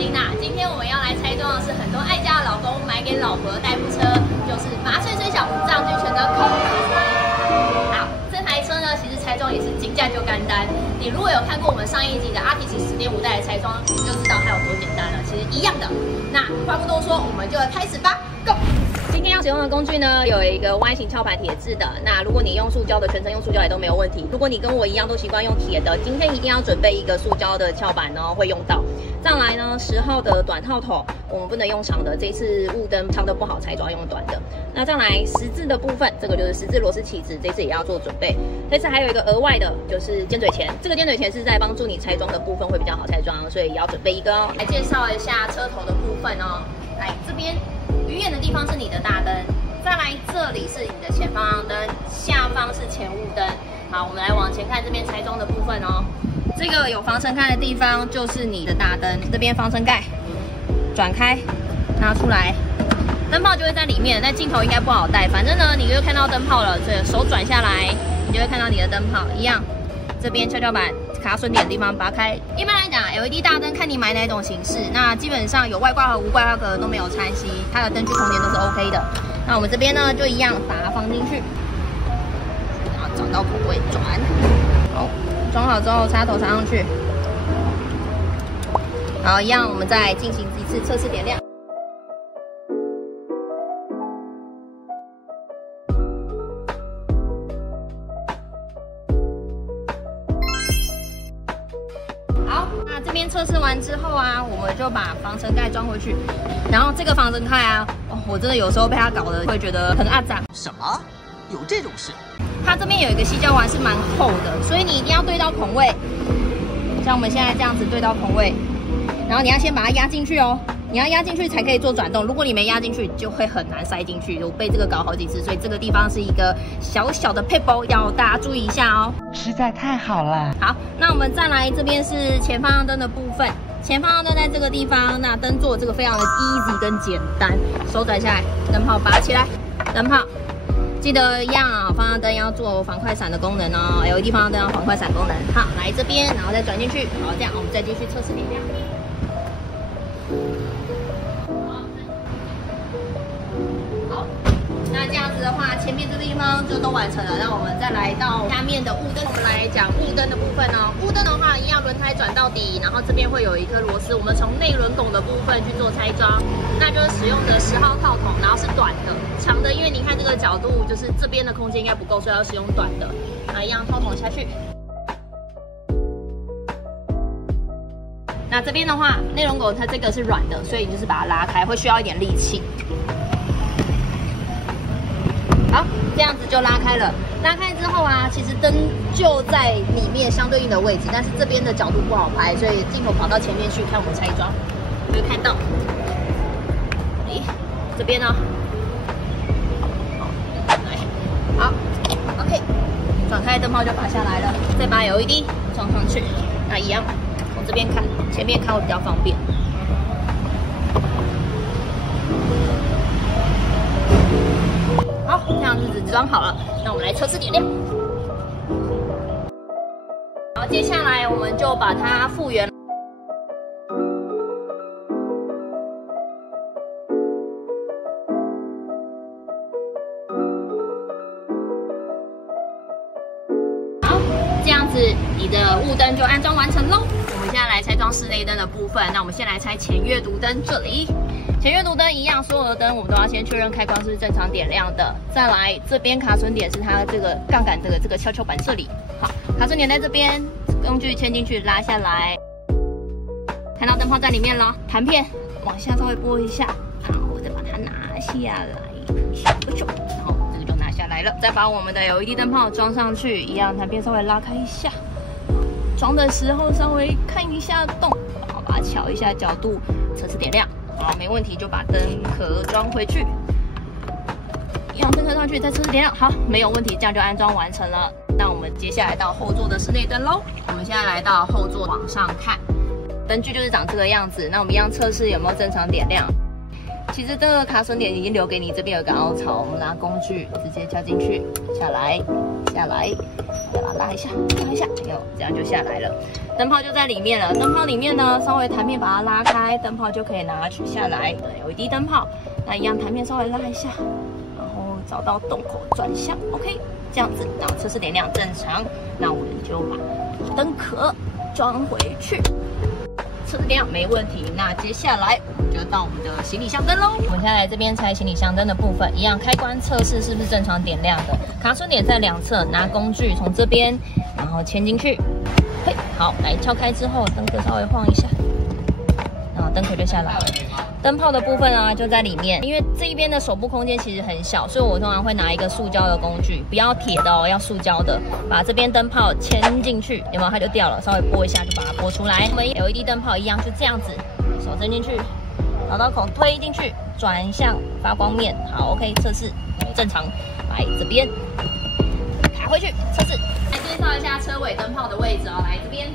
琳娜。今天我们要来拆装的是很多爱家的老公买给老婆的代步车，就是麻脆脆小五脏俱全的空卡。好，这台车呢，其实拆装也是金价就干单。你如果有看过我们上一集的阿提奇10.5代的拆装，你就知道它有多简单了。其实一样的。那话不多说，我们就开始吧 ，Go！ 今天要使用的工具呢，有一个 Y 型撬盘铁质的。那如果你用塑胶的，全程用塑胶也都没有问题。如果你跟我一样都习惯用铁的，今天一定要准备一个塑胶的撬板哦，会用到。再来呢，10号的短套头，我们不能用长的，这次雾灯长的不好拆装，用短的。那再来十字的部分，这个就是十字螺丝起子，这次也要做准备。这次还有一个额外的，就是尖嘴钳，这个尖嘴钳是在帮助你拆装的部分会比较好拆装，所以也要准备一个哦。来介绍一下车头的部分哦，来这边。鱼眼的地方是你的大灯，再来这里是你的前方向灯，下方是前雾灯。好，我们来往前看这边拆装的部分哦。这个有防尘盖的地方就是你的大灯，这边防尘盖转开拿出来，灯泡就会在里面。那镜头应该不好带，反正呢你就看到灯泡了，这手转下来，你就会看到你的灯泡一样。这边跷跷板卡榫点的地方拔开。一般来讲 ，LED 大灯看你买哪种形式，那基本上有外挂和无外挂壳都没有关系，它的灯具空间都是 OK 的。那我们这边呢，就一样把它放进去，然后找到部位转。好，装好之后插头插上去，然后一样，我们再进行一次测试点亮。这边测试完之后啊，我们就把防尘盖装回去。然后这个防尘盖啊，我真的有时候被它搞得会觉得很阿杂。什么？有这种事？它这边有一个矽胶环是蛮厚的，所以你一定要对到孔位。像我们现在这样子对到孔位，然后你要先把它压进去哦。你要压进去才可以做转动，如果你没压进去，就会很难塞进去。我被这个搞好几次，所以这个地方是一个小小的 paper， 要大家注意一下哦。实在太好了。好，那我们再来这边是前方向灯的部分。前方向灯在这个地方，那灯座这个非常的 easy 跟简单，手转下来，灯泡拔起来，灯泡记得一样啊，方向灯要做防快闪的功能哦 ，LED 方向灯要防快闪功能。好，来这边，然后再转进去，好，这样我们再继续测试点亮。好，那这样子的话，前面这个地方就都完成了。那我们再来到下面的雾灯，我们来讲雾灯的部分哦。雾灯的话，一样轮胎转到底，然后这边会有一颗螺丝，我们从内轮拱的部分去做拆装，那就是使用的10号套筒，然后是短的，长的，因为你看这个角度，就是这边的空间应该不够，所以要使用短的。那一样套筒下去。那这边的话，内轮拱它这个是软的，所以你就是把它拉开，会需要一点力气。好，这样子就拉开了。拉开之后啊，其实灯就在里面相对应的位置，但是这边的角度不好拍，所以镜头跑到前面去看我们拆装，就会看到，这边呢，来，好 ，OK， 转开灯泡就拔下来了，再把 LED 装上去，那一样。这边看，前面看会比较方便。好，这样子装好了，那我们来测试点亮。好，接下来我们就把它复原。好，这样子你的雾灯就安装完成喽。我们现在来拆装室内灯的部分，那我们先来拆前阅读灯这里。前阅读灯一样，所有的灯我们都要先确认开关是正常点亮的。再来这边卡榫点是它这个杠杆这个跷跷板这里。好，卡榫点在这边，工具牵进去拉下来，看到灯泡在里面了。弹片往下稍微拨一下，然后再把它拿下来，然后这个就拿下来了。再把我们的 LED 灯泡装上去，一样弹片稍微拉开一下。装的时候稍微看一下洞，然后把它调一下角度，测试点亮。好，没问题就把灯壳装回去，一样灯壳上去再测试点亮。好，没有问题，这样就安装完成了。那我们接下来到后座的室内灯喽。我们现在来到后座往上看，灯具就是长这个样子。那我们一样测试有没有正常点亮。其实这个卡榫点已经留给你，这边有个凹槽，我们拿工具直接敲进去，下来，再把它拉一下，有这样就下来了。灯泡就在里面了，灯泡里面呢，稍微台面把它拉开，灯泡就可以拿取下来。LED 灯泡，那一样台面稍微拉一下，然后找到洞口转向 ，OK， 这样子，然后测试点亮正常，那我们就把灯壳装回去。测试点亮没问题，那接下来我们就到我们的行李箱灯喽。我们现在来这边拆行李箱灯的部分，一样开关测试是不是正常点亮的。卡榫点在两侧，拿工具从这边，然后牵进去。嘿，好，来敲开之后，灯壳稍微晃一下，然后灯壳就下来了。灯泡的部分啊，就在里面，因为这一边的手部空间其实很小，所以我通常会拿一个塑胶的工具，不要铁的哦，要塑胶的，把这边灯泡牵进去，有没有？它就掉了，稍微拨一下就把它拨出来。我们 LED 灯泡一样，就这样子，手伸进去，找到孔推进去，转向发光面，好 ，OK， 测试正常，来这边卡回去测试。来介绍一下车尾灯泡的位置哦，来这边。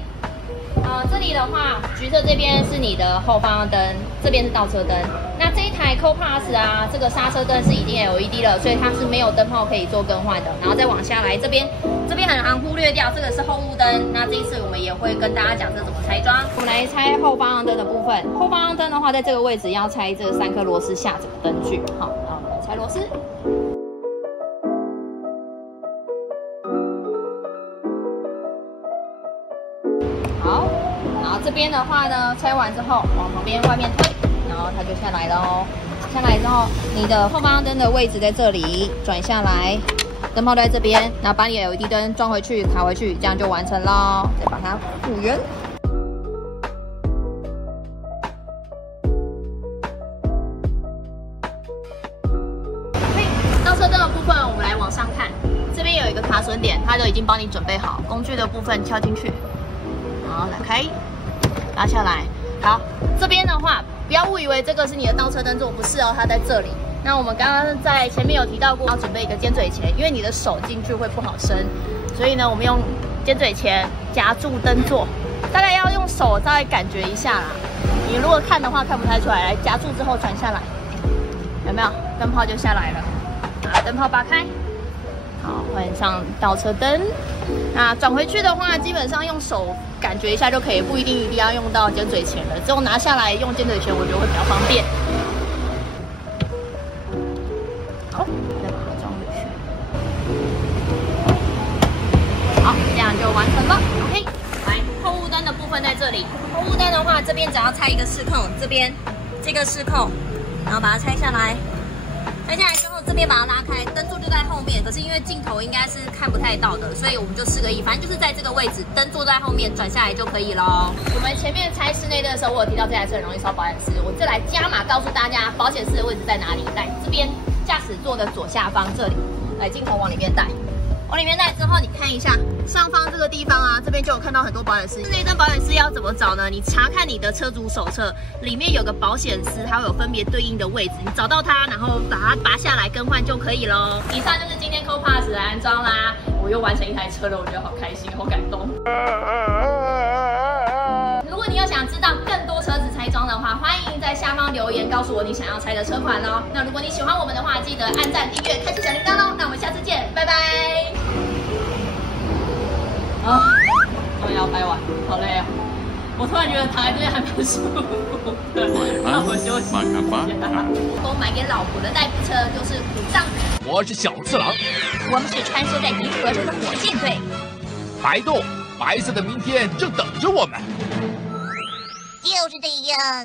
这里的话，橘色这边是你的后方灯，这边是倒车灯。那这一台 Co-Pass 啊，这个刹车灯是已经 LED 了，所以它是没有灯泡可以做更换的。然后再往下来，这边很常忽略掉，这个是后路灯。那这一次我们也会跟大家讲这怎么拆装。我们来拆后方向灯的部分。后方向灯的话，在这个位置要拆这3颗螺丝下整个灯具。好，然后我们来拆螺丝。好，然后这边的话呢，拆完之后往旁边外面推，然后它就下来了哦。下来之后，你的后方向灯的位置在这里，转下来，灯泡在这边，然后把你的 LED 灯装回去，卡回去，这样就完成咯。再把它复原。倒车灯的部分，我们来往上看，这边有一个卡榫点，它都已经帮你准备好，工具的部分敲进去。好，打开，拉下来。好，这边的话，不要误以为这个是你的倒车灯座，不是哦，它在这里。那我们刚刚在前面有提到过，要准备一个尖嘴钳，因为你的手进去会不好伸，所以呢，我们用尖嘴钳夹住灯座，大概要用手稍微感觉一下啦。你如果看的话看不太出来，来夹住之后转下来，有没有？灯泡就下来了。把灯泡拔开。好，换上倒车灯。那转回去的话，基本上用手感觉一下就可以，不一定要用到尖嘴钳了。只有拿下来用尖嘴钳，我觉得会比较方便。好，再把它装回去。好，这样就完成了。OK， 来后雾灯的部分在这里。后雾灯的话，这边只要拆一个饰扣，这边这个饰扣，然后把它拆下来。拆下来之后，这边把它拉开，灯座就在后面。可是因为镜头应该是看不太到的，所以我们就示个意，反正就是在这个位置，灯座在后面，转下来就可以咯。我们前面拆室内灯的时候，我有提到这台车很容易烧保险丝，我这来加码告诉大家，保险丝的位置在哪里？来这边驾驶座的左下方这里，来镜头往里面带。往里面带之后，你看一下上方这个地方啊，这边就有看到很多保险丝。室内灯保险丝要怎么找呢？你查看你的车主手册，里面有个保险丝，它会有分别对应的位置，你找到它，然后把它拔下来更换就可以咯。以上就是今天 Co-Pass 的安装啦，我又完成一台车了，我觉得好开心，好感动。如果你有想知道更多车子拆装的话，欢迎在下方留言告诉我你想要拆的车款咯。那如果你喜欢我们的话，记得按赞、订阅、开启小铃铛咯。那我们下次见，拜拜。啊，终于要拍完，好累啊！我突然觉得躺在这边还蛮舒服的，那我休息一下。我买给老婆的代步车就是虎杖，我是小次郎，我们是穿梭在银河中的火箭队。白洞，白色的明天正等着我们。就是这样。